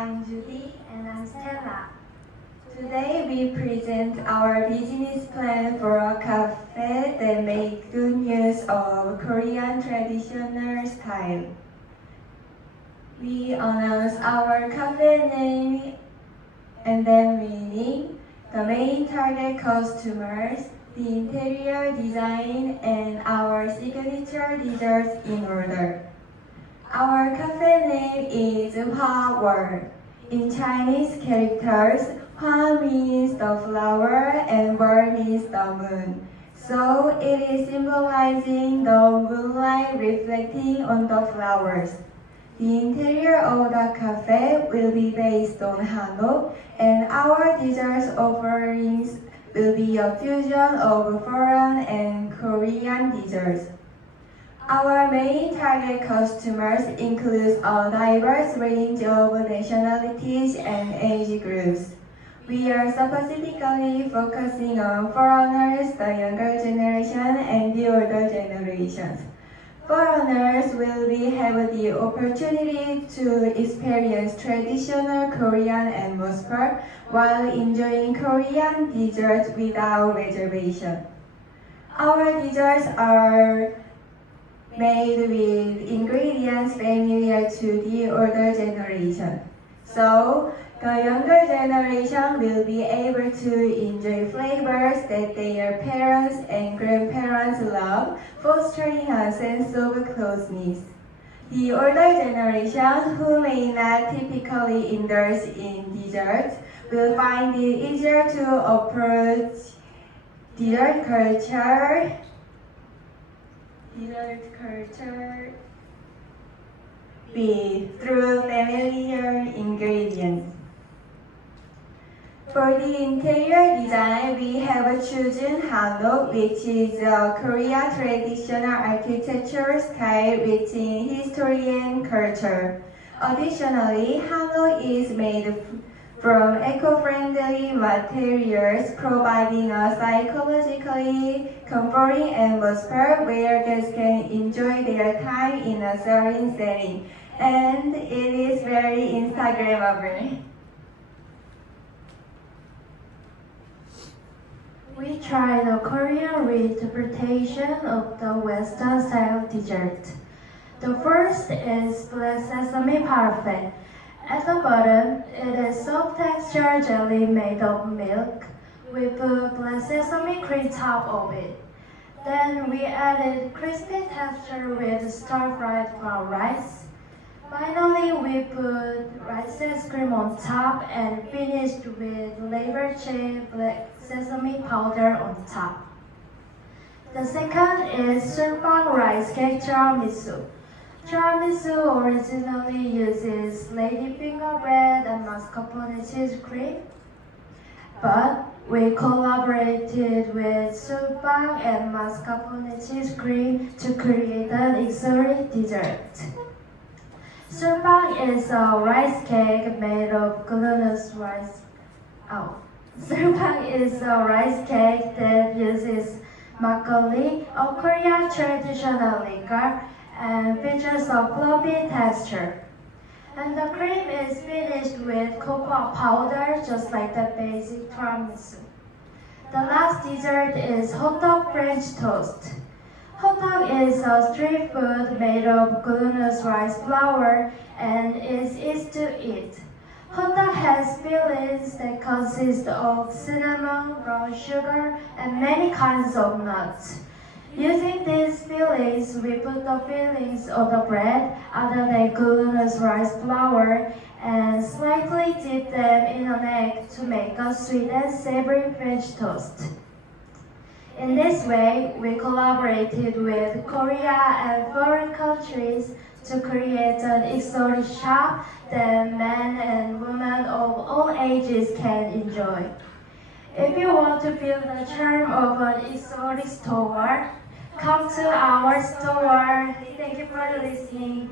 I'm Judy. And I'm Stella. Today we present our business plan for a cafe that makes good use of Korean traditional style. We announce our cafe name and then meaning, the main target customers, the interior design, and our signature desserts in order. Our cafe name is Hwa Wol. In Chinese characters, Hwa means the flower and Wol means the moon. So it is symbolizing the moonlight reflecting on the flowers. The interior of the cafe will be based on Hanok, and our dessert offerings will be a fusion of foreign and Korean desserts. Our main target customers include a diverse range of nationalities and age groups. We are specifically focusing on foreigners, the younger generation, and the older generations. Foreigners will have the opportunity to experience traditional Korean atmosphere while enjoying Korean desserts without reservation. Our desserts are made with ingredients familiar to the older generation. So, the younger generation will be able to enjoy flavors that their parents and grandparents love, fostering a sense of closeness. The older generation, who may not typically indulge in desserts, will find it easier to approach dessert culture through familiar ingredients. For the interior design, we have chosen Hanok, which is a Korean traditional architecture style rich in history and culture. Additionally, Hanok is made from eco-friendly materials, providing a psychologically comforting atmosphere where guests can enjoy their time in a serene setting. And it is very Instagrammable. We tried a Korean reinterpretation of the Western style dessert. The first is black sesame parfait. At the bottom, it is soft texture jelly made of milk. We put black sesame cream top of it. Then we added crispy texture with stir-fried brown rice. Finally, we put rice ice cream on top and finished with labor chain black sesame powder on top. The second is surfang rice cake tiramisu. Tiramisu originally uses ladyfinger bread and mascarpone cheese cream, but we collaborated with surfang and mascarpone cheese cream to create an exotic dessert. Surfang is a rice cake made of glutinous rice. Surfang is a rice cake that uses makgeolli, a Korean traditional liquor, and features a fluffy texture. And the cream is finished with cocoa powder, just like the basic tiramisu. The last dessert is hot dog French toast. Hot dog is a street food made of glutinous rice flour and is easy to eat. Hot dog has fillings that consist of cinnamon, brown sugar, and many kinds of nuts. Using these fillings, we put the fillings on the bread other than glutinous rice flour and slightly dip them in an egg to make a sweet and savory French toast. In this way, we collaborated with Korea and foreign countries to create an exotic shop that men and women of all ages can enjoy. If you want to feel the charm of an exotic store, come to our store. Thank you for listening.